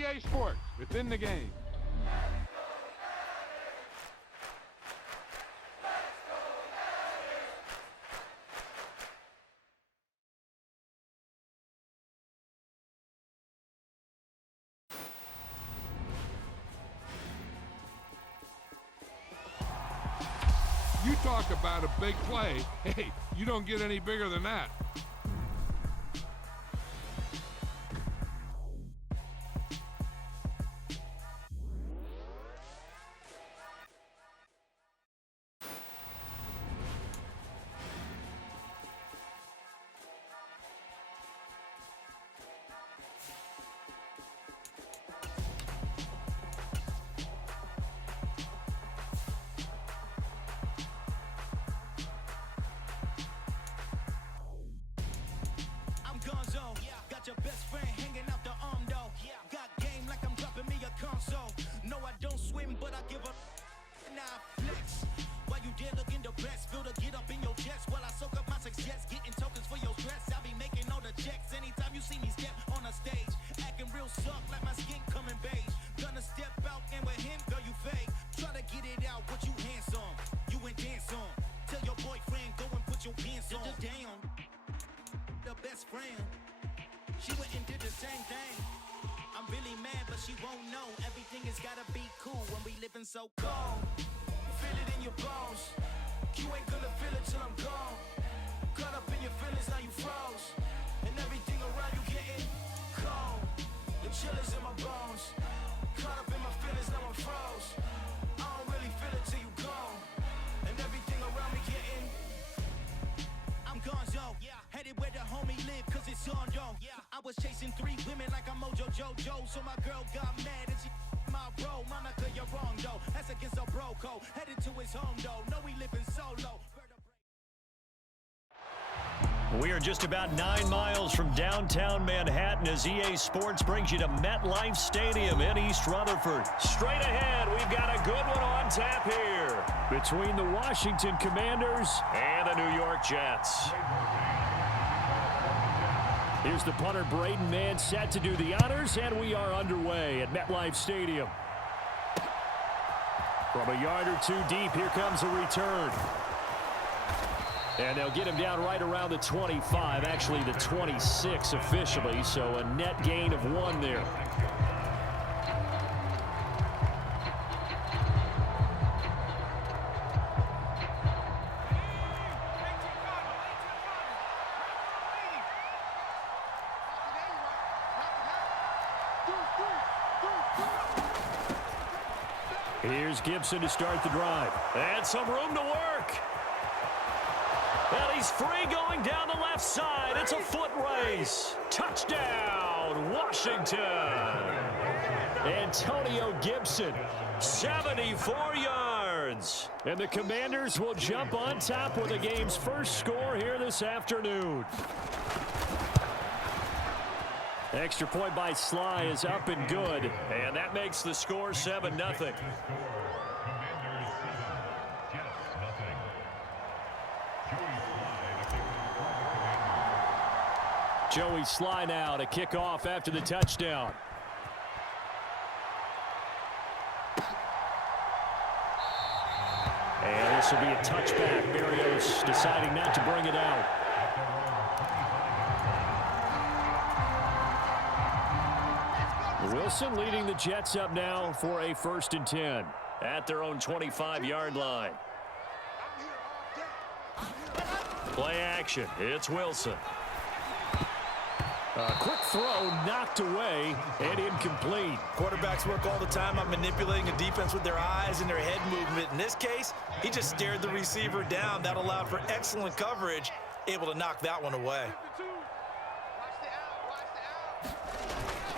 EA Sports, within the game. You talk about a big play. Hey, you don't get any bigger than that. Got your best friend hanging out the arm though. Got game like I'm dropping me a console. No, I don't swim, but I give up. Now I flex. While you there looking depressed, feel the get up in your chest. While I soak up my success, getting tokens for your stress. I be making all the checks anytime you see me step on a stage. Acting real suck like my skin coming beige. Gonna step out and with him, girl, you fake. Try to get it out, what you handsome. You and dance on. Tell your boyfriend, go and put your pants on. Down. The best friend. She went and did the same thing. I'm really mad, but she won't know. Everything has gotta be cool when we living so cold. Feel it in your bones. You ain't gonna feel it till I'm gone. Caught up in your feelings, now you froze. And everything around you getting cold. The chill is in my bones. Caught up in my feelings, now I'm froze. I don't really feel it till you gone. And everything around me getting I'm gonzo, headed where the homie live, cause it's on, yo. I was chasing 3 women like I'm Mojo Jojo, so my girl got mad and she my bro. Monica, you're wrong, though. That's against a bro code. Headed to his home, though. No, we living solo. We are just about 9 miles from downtown Manhattan as EA Sports brings you to MetLife Stadium in East Rutherford. Straight ahead, we've got a good one on tap here between the Washington Commanders and the New York Jets. Here's the punter, Braden Mann, set to do the honors, and we are underway at MetLife Stadium. From a yard or 2 deep, here comes a return. And they'll get him down right around the 25, actually the 26 officially, so a net gain of 1 there. Here's Gibson to start the drive. And some room to work. And he's free going down the left side. It's a foot race. Touchdown, Washington. Antonio Gibson, 74 yards. And the Commanders will jump on top with the game's first score here this afternoon. Extra point by Sly is up and good. And that makes the score 7-0. Joey Sly now to kick off after the touchdown. And this will be a touchback. Berrios deciding not to bring it out. Wilson leading the Jets up now for a 1st and 10 at their own 25-yard line. Play action. It's Wilson. A quick throw knocked away and incomplete. Quarterbacks work all the time on manipulating a defense with their eyes and their head movement. In this case, he just stared the receiver down. That allowed for excellent coverage, able to knock that one away.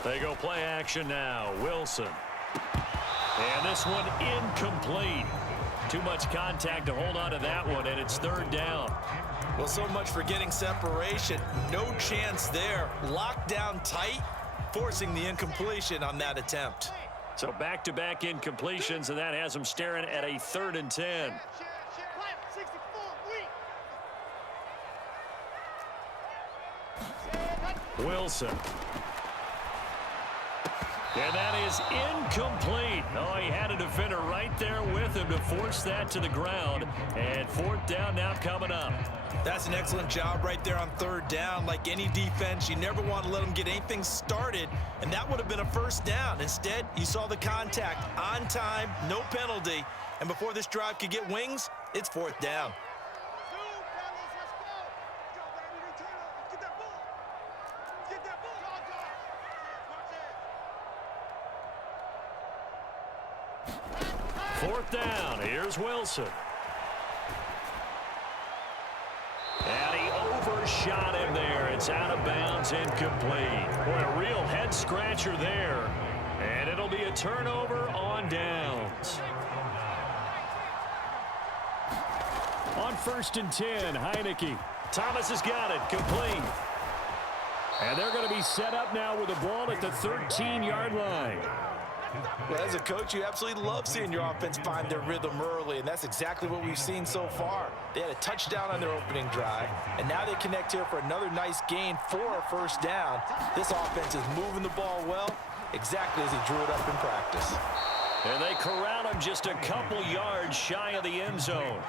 They go play action now. Wilson. And this one incomplete. Too much contact to hold on to that one, and it's 3rd down. Well, so much for getting separation. No chance there. Locked down tight, forcing the incompletion on that attempt. So back-to-back incompletions, and that has them staring at a 3rd and 10. Wilson. And that is incomplete. Oh, he had a defender right there with him to force that to the ground. And fourth down now coming up. That's an excellent job right there on third down. Like any defense, you never want to let them get anything started, and that would have been a first down. Instead, you saw the contact on time, no penalty, and before this drive could get wings, it's fourth down. Fourth down, here's Wilson. And he overshot him there. It's out of bounds, incomplete. Boy, a real head-scratcher there. And it'll be a turnover on downs. On 1st and 10, Heineke. Thomas has got it, complete. And they're going to be set up now with the ball at the 13-yard line. Well, as a coach, you absolutely love seeing your offense find their rhythm early, and that's exactly what we've seen so far. They had a touchdown on their opening drive, and now they connect here for another nice gain for a first down. This offense is moving the ball well, exactly as he drew it up in practice. And they corral him just a couple yards shy of the end zone.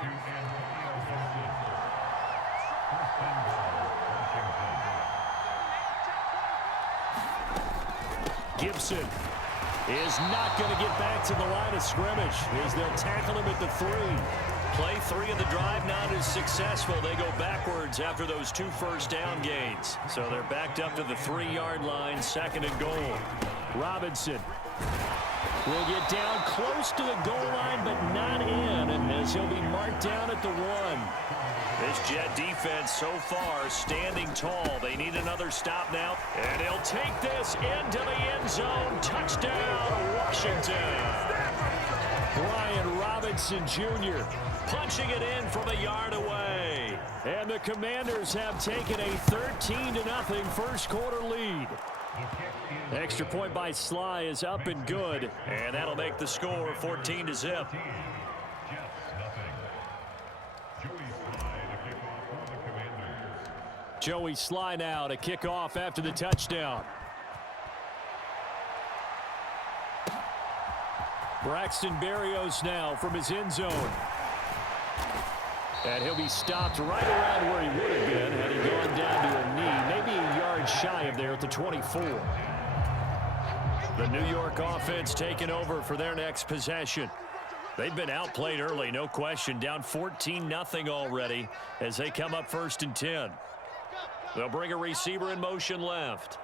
Gibson is not going to get back to the line of scrimmage as they'll tackle him at the 3. Play 3 of the drive not as successful. They go backwards after those 2 first down gains. So they're backed up to the 3-yard line, 2nd and goal. Robinson will get down close to the goal line, but not in, and as he'll be marked down at the 1. This Jet defense so far standing tall. They need another stop now. And he'll take this into the end zone. Touchdown, Washington. Brian Robinson Jr. punching it in from a yard away. And the Commanders have taken a 13-0 first quarter lead. Extra point by Sly is up and good. And that'll make the score 14-0. Joey Sly now to kick off after the touchdown. Braxton Berrios now from his end zone. And he'll be stopped right around where he would have been had he gone down to a knee, maybe a yard shy of there at the 24. The New York offense taking over for their next possession. They've been outplayed early, no question, down 14-0 already as they come up 1st and 10. They'll bring a receiver in motion left.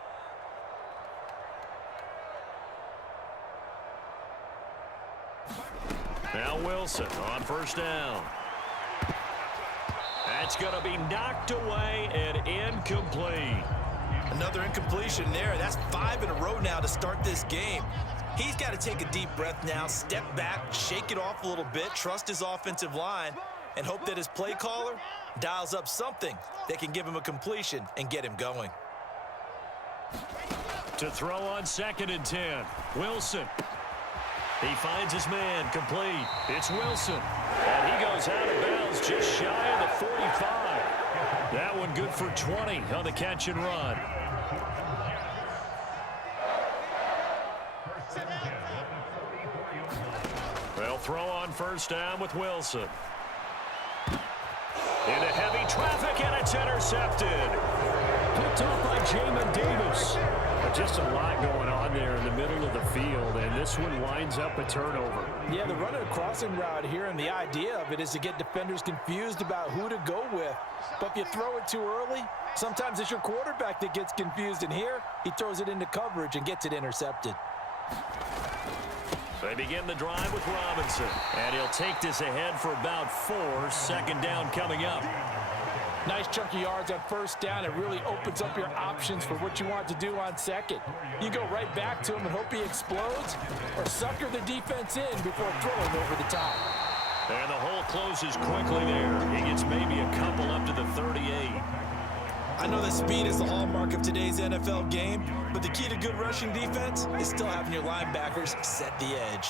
Now Wilson on 1st down. That's going to be knocked away and incomplete. Another incompletion there. That's 5 in a row now to start this game. He's got to take a deep breath now, step back, shake it off a little bit, trust his offensive line, and hope that his play caller dials up something that can give him a completion and get him going. To throw on 2nd and 10. Wilson. He finds his man, complete. It's Wilson. And he goes out of bounds just shy of the 45. That one good for 20 on the catch and run. They'll throw on 1st down with Wilson. Into heavy traffic, and it's intercepted. Picked off by Jamin Davis. Just a lot going on there in the middle of the field, and this one winds up a turnover. Yeah, they're running a crossing route here, and the idea of it is to get defenders confused about who to go with. But if you throw it too early, sometimes it's your quarterback that gets confused, and here he throws it into coverage and gets it intercepted. They begin the drive with Robinson, and he'll take this ahead for about 4. 2nd down coming up. Nice chunk of yards on 1st down. It really opens up your options for what you want to do on 2nd. You go right back to him and hope he explodes, or sucker the defense in before throwing over the top. And the hole closes quickly there. He gets maybe a couple up to the 38. I know that speed is the hallmark of today's NFL game, but the key to good rushing defense is still having your linebackers set the edge.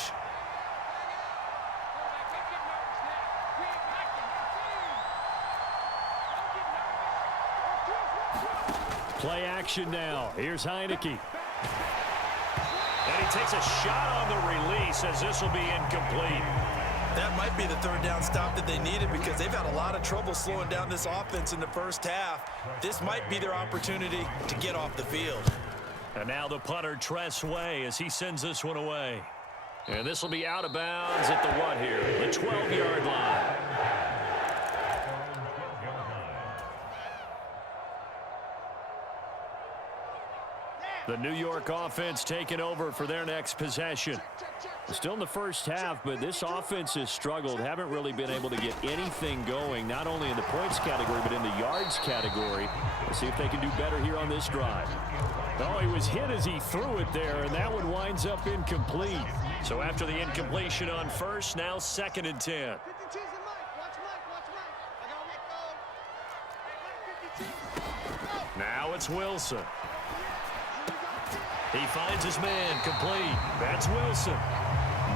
Play action now. Here's Heineke. And he takes a shot on the release as this will be incomplete. That might be the third down stop that they needed because they've had a lot of trouble slowing down this offense in the first half. This might be their opportunity to get off the field. And now the punter, Tress Way, as he sends this one away. And this will be out of bounds at the what here? The 12-yard line. The New York offense taking over for their next possession. Still in the first half, but this offense has struggled. Haven't really been able to get anything going, not only in the points category, but in the yards category. Let's see if they can do better here on this drive. Oh, he was hit as he threw it there, and that one winds up incomplete. So after the incompletion on first, now 2nd and 10. Now it's Wilson. He finds his man, complete. That's Wilson.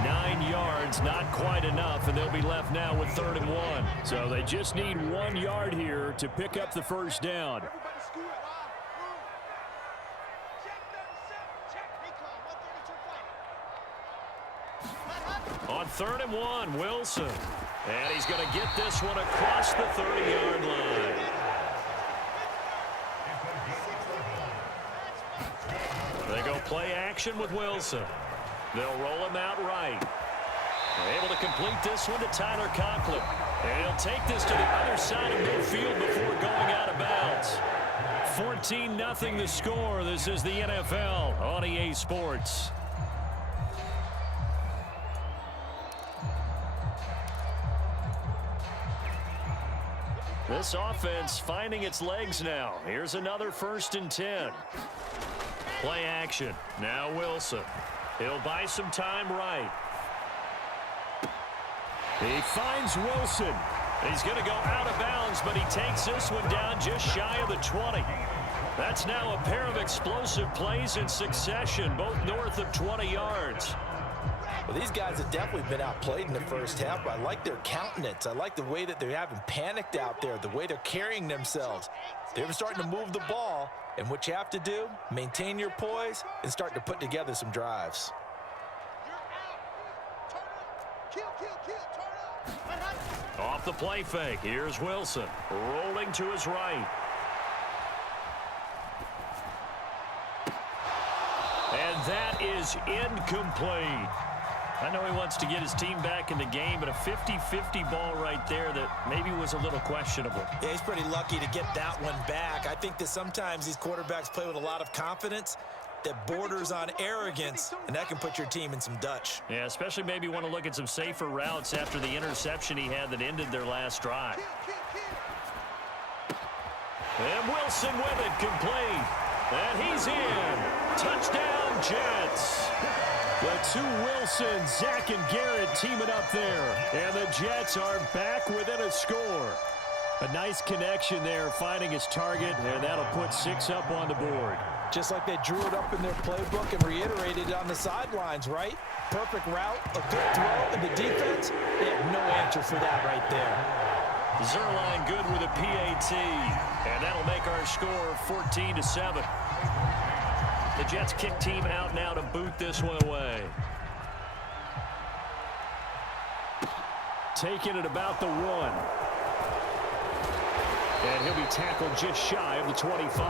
9 yards, not quite enough, and they'll be left now with 3rd and 1. So they just need 1 yard here to pick up the first down. On 3rd and 1, Wilson. And he's going to get this one across the 30-yard line. They go play action with Wilson. They'll roll him out right. They're able to complete this one to Tyler Conklin. And he'll take this to the other side of midfield before going out of bounds. 14-0 the score. This is the NFL on EA Sports. This offense finding its legs now. Here's another 1st and 10. Play action. Now Wilson. He'll buy some time right. He finds Wilson. He's going to go out of bounds, but he takes this one down just shy of the 20. That's now a pair of explosive plays in succession, both north of 20 yards. Well, these guys have definitely been outplayed in the first half, but I like their countenance. I like the way that they haven't panicked out there, the way they're carrying themselves. They're starting to move the ball, and what you have to do, maintain your poise and start to put together some drives. Off the play fake, here's Wilson, rolling to his right. And that is incomplete. I know he wants to get his team back in the game, but a 50-50 ball right there that maybe was a little questionable. Yeah, he's pretty lucky to get that one back. I think that sometimes these quarterbacks play with a lot of confidence that borders on arrogance, and that can put your team in some Dutch. Yeah, especially maybe want to look at some safer routes after the interception he had that ended their last drive. And Wilson with it, complete. And he's in. Touchdown, Jets. The two Wilsons, Zach and Garrett, teaming up there. And the Jets are back within a score. A nice connection there, finding his target, and that'll put 6 up on the board. Just like they drew it up in their playbook and reiterated it on the sidelines, right? Perfect route, a good throw, and the defense, they have no answer for that right there. Zerline good with a PAT, and that'll make our score 14-7. The Jets kick team out now to boot this one away. Taking it about the 1. And he'll be tackled just shy of the 25.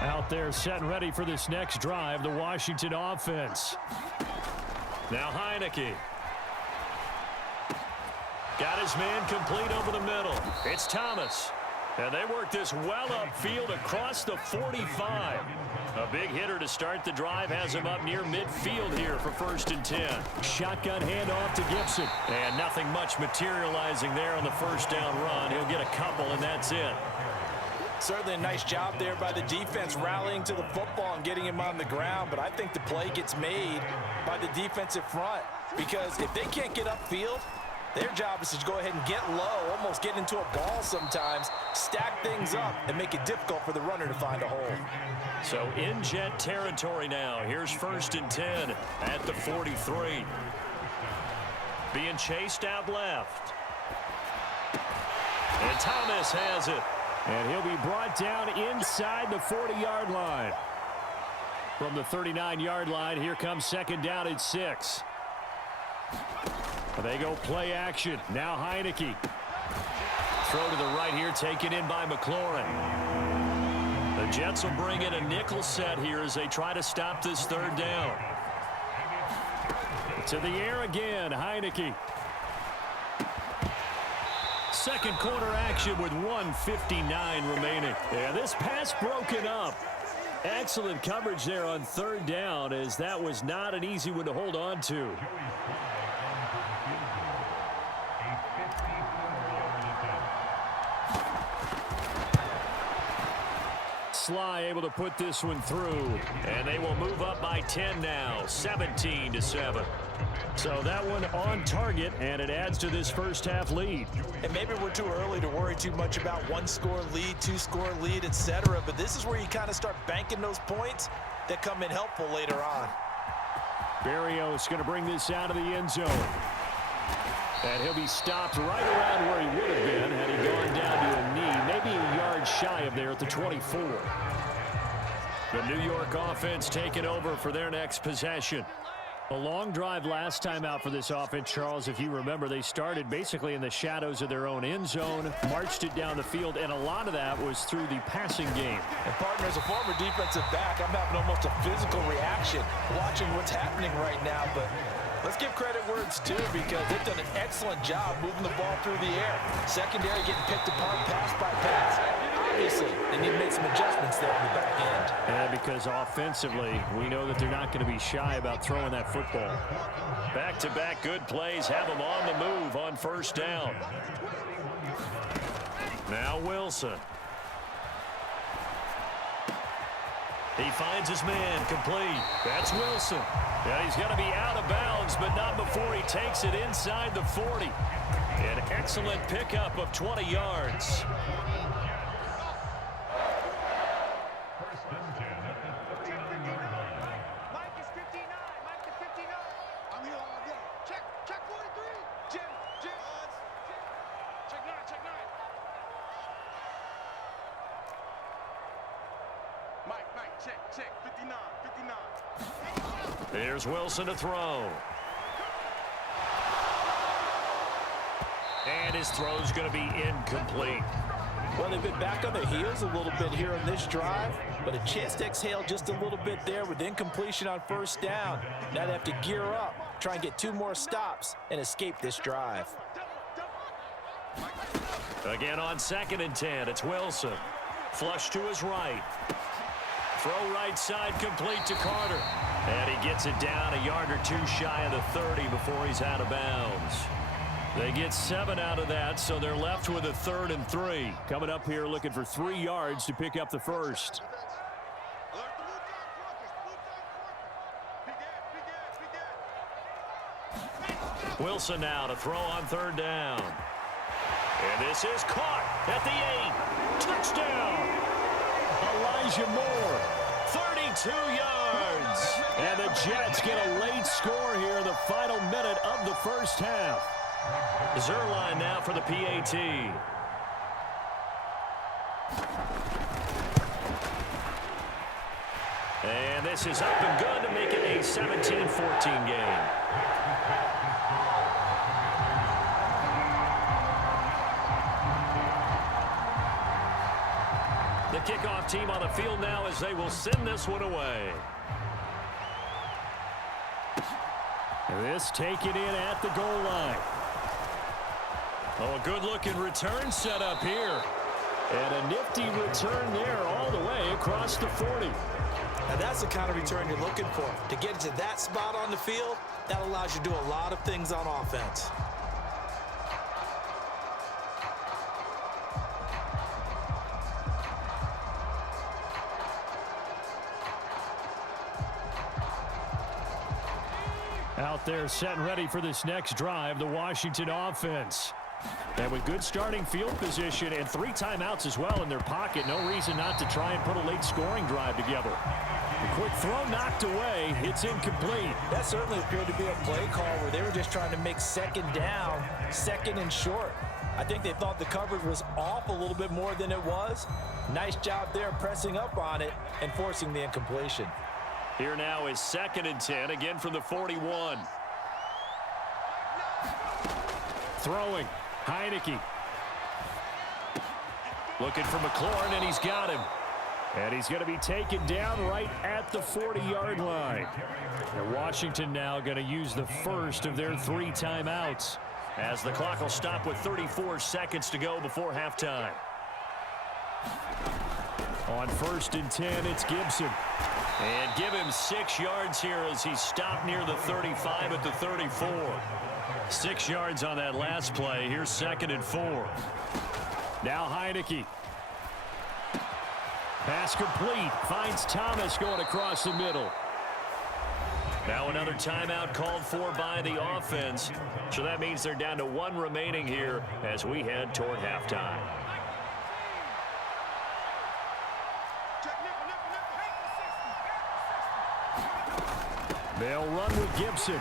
Out there set and ready for this next drive, the Washington offense. Now Heineke. Got his man complete over the middle. It's Thomas. And they work this well upfield across the 45. A big hitter to start the drive has him up near midfield here for 1st and 10. Shotgun handoff to Gibson. And nothing much materializing there on the 1st down run. He'll get a couple, and that's it. Certainly a nice job there by the defense rallying to the football and getting him on the ground, but I think the play gets made by the defensive front because if they can't get upfield, their job is to go ahead and get low, almost get into a ball sometimes, stack things up, and make it difficult for the runner to find a hole. So in Jet territory now. Here's 1st and 10 at the 43. Being chased out left. And Thomas has it. And he'll be brought down inside the 40-yard line. From the 39-yard line, here comes second down and 6. They go play action. Now Heineke. Throw to the right here, taken in by McLaurin. The Jets will bring in a nickel set here as they try to stop this third down. To the air again, Heineke. Second quarter action with 1:59 remaining. And this pass broken up. Excellent coverage there on third down, as that was not an easy one to hold on to. Sly able to put this one through, and they will move up by 10 now, 17-7. So that one on target, and it adds to this first half lead. And maybe we're too early to worry too much about one-score lead, two-score lead, etc. But this is where you kind of start banking those points that come in helpful later on. Berrios going to bring this out of the end zone. And he'll be stopped right around where he would have been had he gone down to a knee, maybe a yard shy of there at the 24. The New York offense taking over for their next possession. A long drive last time out for this offense, Charles. If you remember, they started basically in the shadows of their own end zone, marched it down the field, and a lot of that was through the passing game. And partner, as a former defensive back, I'm having almost a physical reaction watching what's happening right now. But let's give credit where it's due, because they've done an excellent job moving the ball through the air. Secondary getting picked apart pass by pass. Obviously, they need to make some adjustments there in the back end. And because offensively, we know that they're not going to be shy about throwing that football. Back-to-back good plays have them on the move on first down. Now Wilson. He finds his man complete. That's Wilson. And he's going to be out of bounds, but not before he takes it inside the 40. An excellent pickup of 20 yards. Check, 59. Here's Wilson to throw. And his throw's going to be incomplete. Well, they've been back on their heels a little bit here on this drive, but a chance to exhale just a little bit there with incompletion on first down. Now they have to gear up, try and get 2 more stops, and escape this drive. Again on 2nd and 10, it's Wilson. Flush to his right. Throw right side complete to Carter. And he gets it down a yard or 2 shy of the 30 before he's out of bounds. They get 7 out of that, so they're left with a 3rd and 3. Coming up here looking for 3 yards to pick up the first. Wilson now to throw on 3rd down. And this is caught at the 8. Touchdown! Elijah Moore, 32 yards. And the Jets get a late score here in the final minute of the first half. Zerline now for the PAT. And this is up and good to make it a 17-14 game. The kickoff team on the field now as they will send this one away. This taken in at the goal line. Oh, a good-looking return set up here. And a nifty return there all the way across the 40. Now that's the kind of return you're looking for. To get to that spot on the field, that allows you to do a lot of things on offense. Out there set and ready for this next drive, the Washington offense. And with good starting field position and 3 timeouts as well in their pocket, no reason not to try and put a late scoring drive together. A quick throw knocked away. It's incomplete. That certainly appeared to be a play call where they were just trying to make 2nd down, 2nd and short. I think they thought the coverage was off a little bit more than it was. Nice job there pressing up on it and forcing the incompletion. Here now is 2nd and 10, again from the 41. Throwing, Heineke. Looking for McLaurin, and he's got him. And he's going to be taken down right at the 40-yard line. And Washington now going to use the first of their 3 timeouts, as the clock will stop with 34 seconds to go before halftime. On 1st and 10, it's Gibson. And give him 6 yards here as he stopped near the 35 at the 34. 6 yards on that last play. Here's 2nd and 4. Now Heineke. Pass complete. Finds Thomas going across the middle. Now another timeout called for by the offense. So that means they're down to 1 remaining here as we head toward halftime. They'll run with Gibson.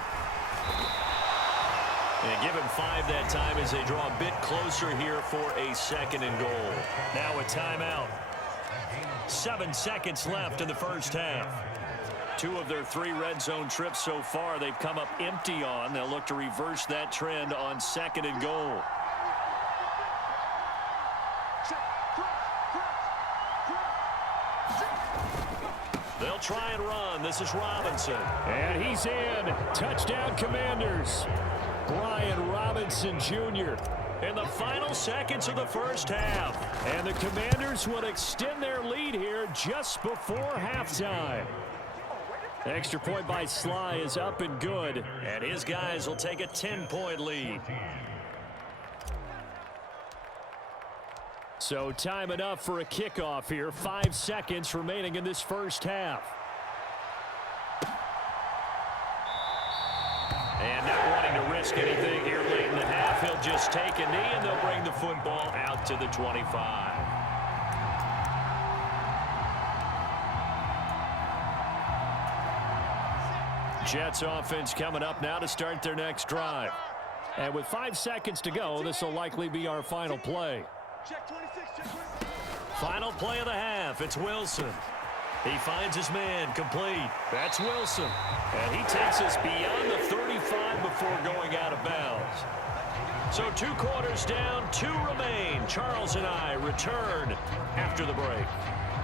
And give him 5 that time as they draw a bit closer here for a 2nd and goal. Now a timeout. 7 seconds left in the first half. 2 of their 3 red zone trips so far they've come up empty on. They'll look to reverse that trend on 2nd and goal. They'll try and run. This is Robinson. And he's in. Touchdown, Commanders. Brian Robinson Jr. in the final seconds of the first half. And the Commanders will extend their lead here just before halftime. Extra point by Sly is up and good. And his guys will take a 10-point lead. So time enough for a kickoff here. 5 seconds remaining in this first half. And not wanting to risk anything here late in the half, he'll just take a knee and they'll bring the football out to the 25. Jets offense coming up now to start their next drive. And with 5 seconds to go, this will likely be our final play. Final play of the half. It's Wilson. He finds his man complete. That's Wilson. And he takes us beyond the 35 before going out of bounds. So 2 quarters down, 2 remain. Charles and I return after the break.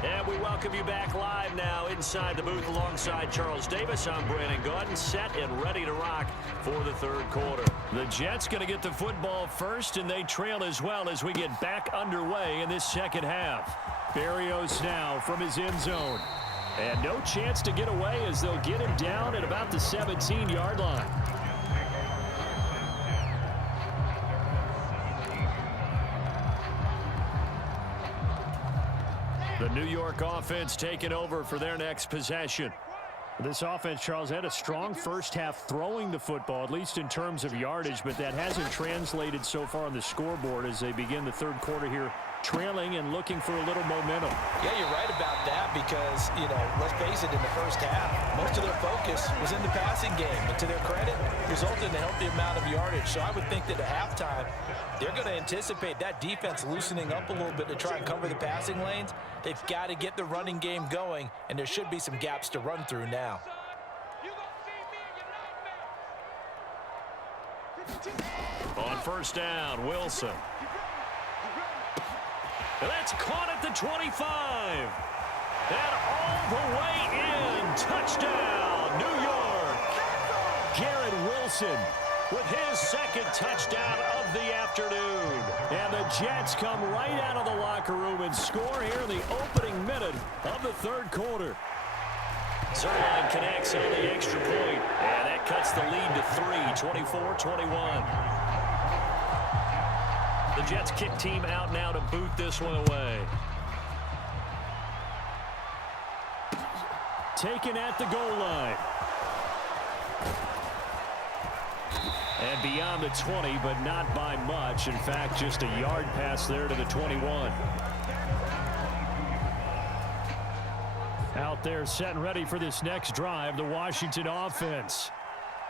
And we welcome you back live now inside the booth alongside Charles Davis. I'm Brandon Gaudin, set and ready to rock for the 3rd quarter. The Jets going to get the football first, and they trail as well as we get back underway in this 2nd half. Berrios now from his end zone. And no chance to get away as they'll get him down at about the 17-yard line. The New York offense taking over for their next possession. This offense, Charles, had a strong first half throwing the football, at least in terms of yardage, but that hasn't translated so far on the scoreboard as they begin the 3rd quarter here, trailing and looking for a little momentum. Yeah, you're right about that because, let's face it, in the first half, most of their focus was in the passing game. And to their credit, resulted in a healthy amount of yardage. So I would think that at halftime, they're going to anticipate that defense loosening up a little bit to try and cover the passing lanes. They've got to get the running game going, and there should be some gaps to run through now. On 1st down, Wilson. And that's caught at the 25. And all the way in. Touchdown, New York. Garrett Wilson with his 2nd touchdown of the afternoon. And the Jets come right out of the locker room and score here in the opening minute of the 3rd quarter. Zerline connects on the extra point, and that cuts the lead to 3, 24-21. The Jets kick team out now to boot this one away. Taken at the goal line. And beyond the 20, but not by much. In fact, just a yard pass there to the 21. Out there set and ready for this next drive, the Washington offense.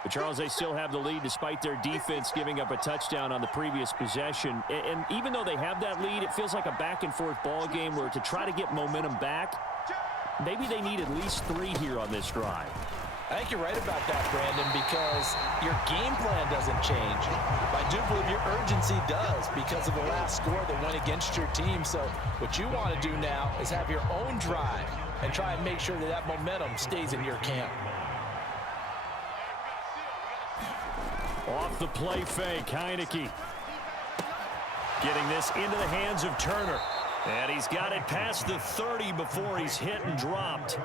But Charles, they still have the lead despite their defense giving up a touchdown on the previous possession. And even though they have that lead, it feels like a back-and-forth ball game where to try to get momentum back, maybe they need at least 3 here on this drive. I think you're right about that, Brandon, because your game plan doesn't change. I do believe your urgency does because of the last score that went against your team. So what you want to do now is have your own drive and try and make sure that that momentum stays in your camp. Off the play fake, Heineke. Getting this into the hands of Turner. And he's got it past the 30 before he's hit and dropped.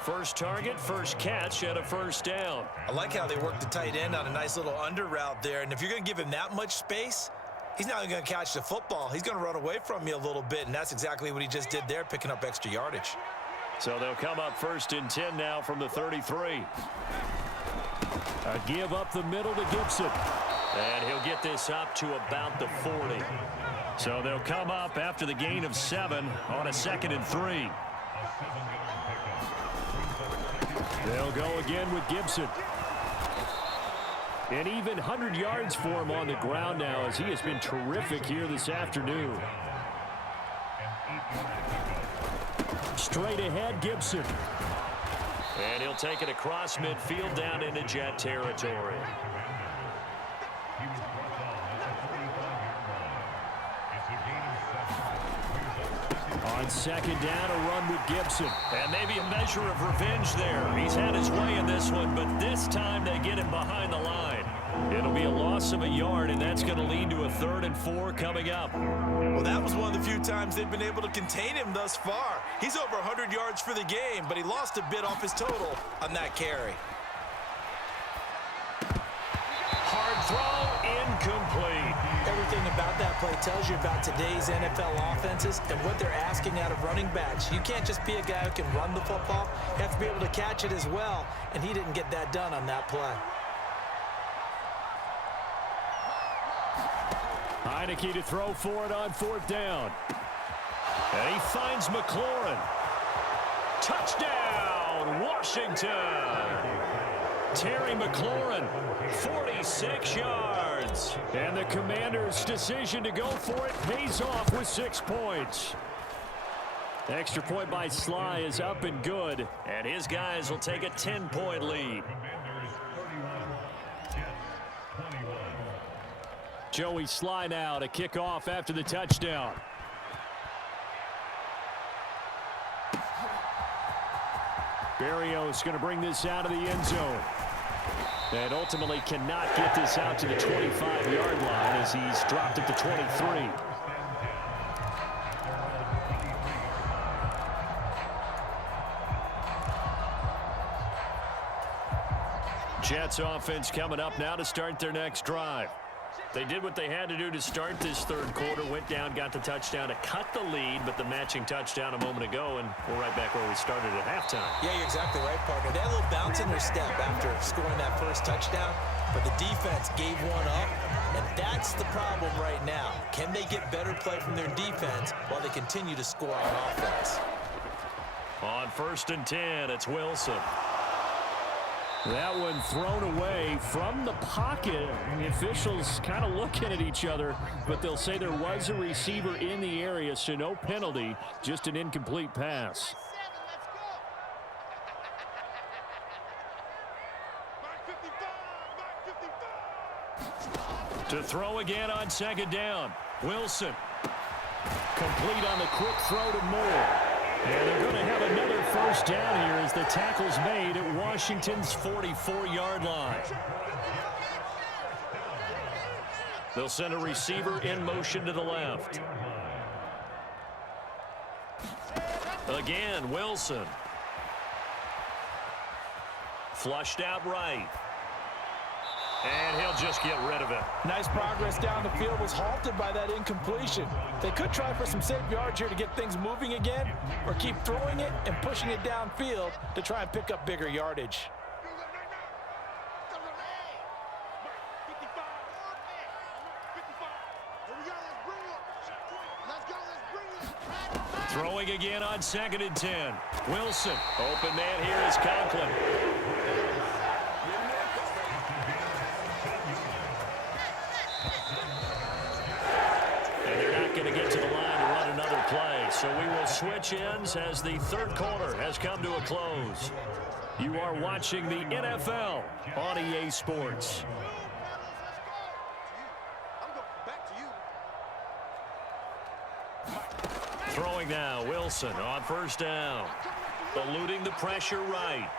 First target, first catch, and a first down. I like how they work the tight end on a nice little under route there. And if you're going to give him that much space, he's not even going to catch the football. He's going to run away from you a little bit, and that's exactly what he just did there, picking up extra yardage. So they'll come up 1st and 10 now from the 33. A give up the middle to Gibson. And he'll get this up to about the 40. So they'll come up after the gain of 7 on a 2nd and 3. They'll go again with Gibson. And even 100 yards for him on the ground now as he has been terrific here this afternoon. Straight ahead, Gibson. And he'll take it across midfield down into Jet territory. On 2nd down, a run with Gibson. And maybe a measure of revenge there. He's had his way in this one, but this time they get him behind the line. It'll be a loss of a yard, and that's going to lead to a 3rd and 4 coming up. Well, that was one of the few times they've been able to contain him thus far. He's over 100 yards for the game, but he lost a bit off his total on that carry. Hard throw, incomplete. Everything about that play tells you about today's NFL offenses and what they're asking out of running backs. You can't just be a guy who can run the football. You have to be able to catch it as well, and he didn't get that done on that play. Heineke to throw for it on 4th down. And he finds McLaurin. Touchdown, Washington. Terry McLaurin, 46 yards. And the Commanders' decision to go for it pays off with 6 points. The extra point by Sly is up and good. And his guys will take a 10-point lead. Joey Sly now to kick off after the touchdown. Berrios going to bring this out of the end zone. And ultimately cannot get this out to the 25-yard line as he's dropped at the 23. Jets offense coming up now to start their next drive. They did what they had to do to start this 3rd quarter, went down, got the touchdown to cut the lead, but the matching touchdown a moment ago, and we're right back where we started at halftime. Yeah, you're exactly right, partner. They had a little bounce in their step after scoring that first touchdown, but the defense gave one up, and that's the problem right now. Can they get better play from their defense while they continue to score on offense? On 1st and 10, it's Wilson. That one thrown away from the pocket. The officials kind of looking at each other, but they'll say there was a receiver in the area, so no penalty, just an incomplete pass. To throw again on 2nd down. Wilson. Complete on the quick throw to Moore. And they're going to have another first down here as the tackle's made at Washington's 44-yard line. They'll send a receiver in motion to the left. Again, Wilson. Flushed out right. And he'll just get rid of it. Nice progress down the field, was halted by that incompletion. They could try for some safe yards here to get things moving again, or keep throwing it and pushing it downfield to try and pick up bigger yardage. Throwing again on 2nd and 10. Wilson. Open man here is Conklin. switch ends as the third quarter has come to a close. You are watching the NFL on EA Sports. Throwing now, Wilson on first down. Eluding the pressure right.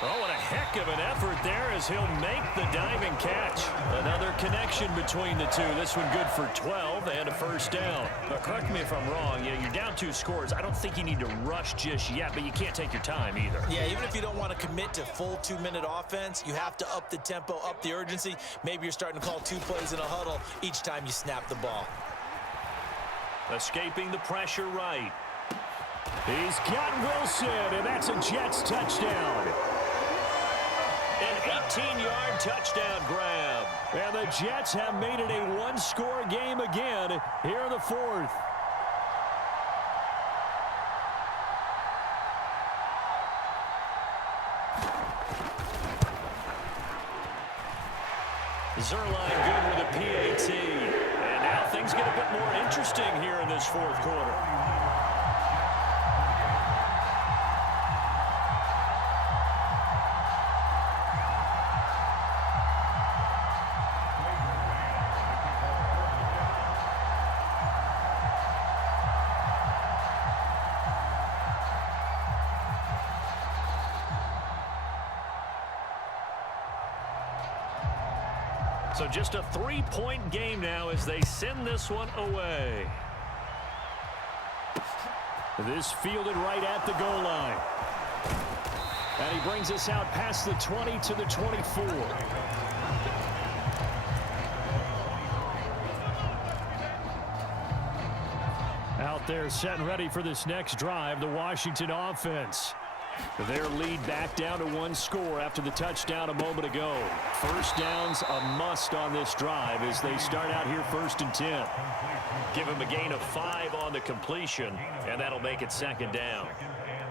Oh, what a heck of an effort there as he'll make the diving catch. Another connection between the two. This one good for 12 and a first down. But correct me if I'm wrong. You're down 2 scores. I don't think you need to rush just yet, but you can't take your time either. Yeah, even if you don't want to commit to full 2-minute offense, you have to up the tempo, up the urgency. Maybe you're starting to call 2 plays in a huddle each time you snap the ball. Escaping the pressure right. He's got Wilson, and that's a Jets touchdown. An 18-yard touchdown grab. And the Jets have made it a 1-score game again here in the fourth. Zerline good with a PAT. And now things get a bit more interesting here in this fourth quarter. So just a 3-point game now as they send this one away. This fielded right at the goal line. And he brings us out past the 20 to the 24. Out there set and ready for this next drive, the Washington offense. Their lead back down to 1 score after the touchdown a moment ago. First down's a must on this drive as they start out here 1st and 10. Give him a gain of 5 on the completion, and that'll make it 2nd down.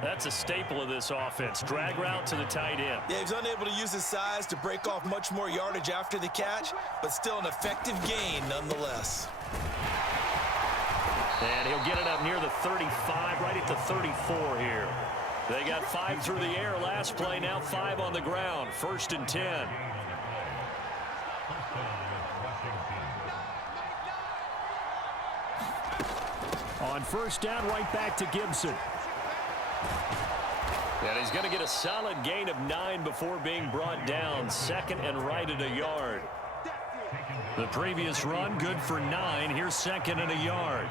That's a staple of this offense. Drag route to the tight end. Yeah, he's unable to use his size to break off much more yardage after the catch, but still an effective gain nonetheless. And he'll get it up near the 35, right at the 34 here. They got 5 through the air last play, now 5 on the ground. 1st and 10. On first down, right back to Gibson. And he's going to get a solid gain of 9 before being brought down. 2nd and right at a yard. The previous run, good for 9. Here's 2nd and a yard.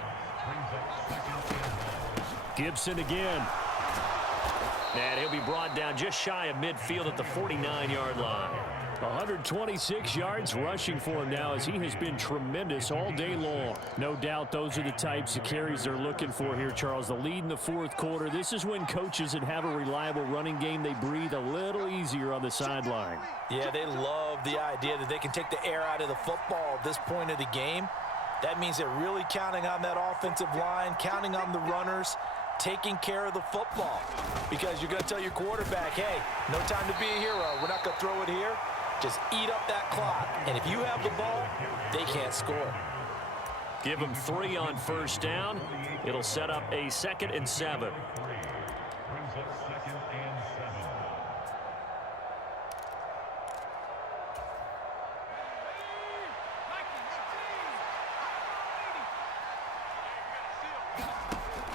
Gibson again. And he'll be brought down just shy of midfield at the 49-yard line. 126 yards rushing for him now as he has been tremendous all day long. No doubt those are the types of carries they're looking for here, Charles. The lead in the fourth quarter. This is when coaches that have a reliable running game, they breathe a little easier on the sideline. Yeah, they love the idea that they can take the air out of the football at this point of the game. That means they're really counting on that offensive line, counting on the runners, taking care of the football. Because you're going to tell your quarterback, hey, no time to be a hero. We're not going to throw it here. Just eat up that clock. And if you have the ball, they can't score. Give them 3 on first down. It'll set up a 2nd and 7.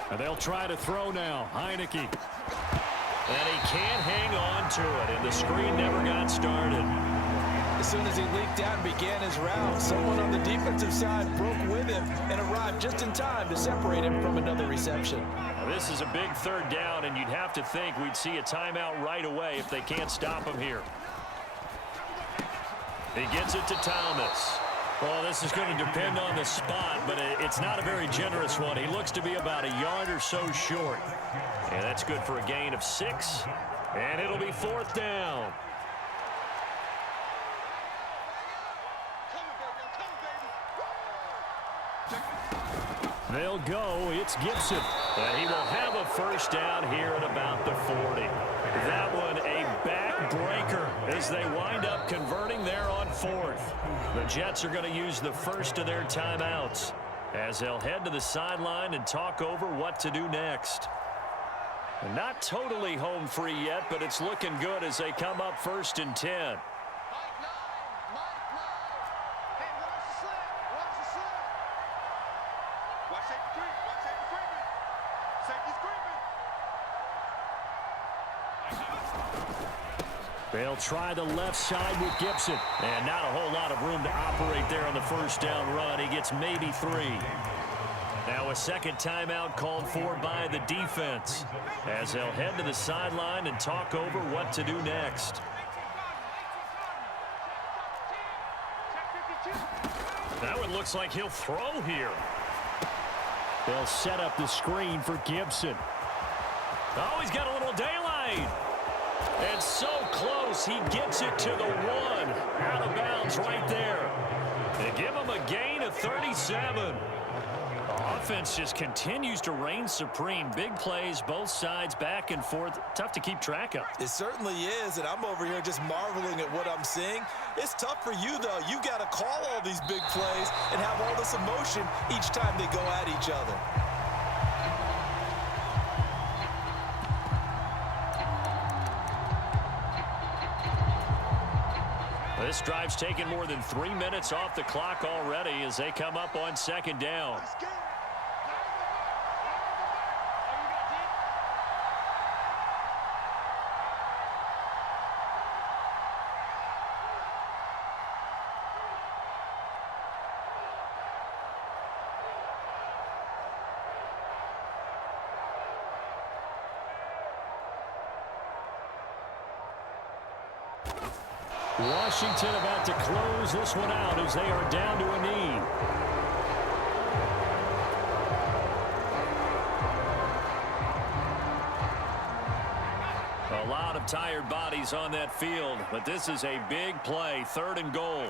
And they'll try to throw now. Heineke. And he can't hang on to it, and the screen never got started. As soon as he leaked out and began his route, someone on the defensive side broke with him and arrived just in time to separate him from another reception. Now, this is a big 3rd down, and you'd have to think we'd see a timeout right away if they can't stop him here. He gets it to Thomas. Well, this is going to depend on the spot, but it's not a very generous one. He looks to be about a yard or so short. And that's good for a gain of 6. And it'll be 4th down. They'll go. It's Gibson. And he will have a first down here at about the 40. That one a backbreaker as they wind up converting there on 4th. The Jets are going to use the first of their timeouts. as they'll head to the sideline and talk over what to do next. Not totally home free yet, but it's looking good as they come up 1st and 10. They'll try the left side with Gibson. And not a whole lot of room to operate there on the first down run. He gets maybe 3. Now a second timeout called for by the defense as they'll head to the sideline and talk over what to do next. That one looks like he'll throw here. They'll set up the screen for Gibson. Oh, he's got a little daylight. And so close, he gets it to the 1. Out of bounds right there. They give him a gain of 37. Offense just continues to reign supreme. Big plays, both sides, back and forth. Tough to keep track of. It certainly is, and I'm over here just marveling at what I'm seeing. It's tough for you, though. You got to call all these big plays and have all this emotion each time they go at each other. This drive's taken more than 3 minutes off the clock already as they come up on 2nd down. Washington about to close this one out as they are down to a knee. A lot of tired bodies on that field, but this is a big play, 3rd and goal.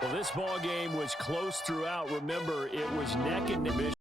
Well, this ball game was close throughout. Remember, it was neck and neck.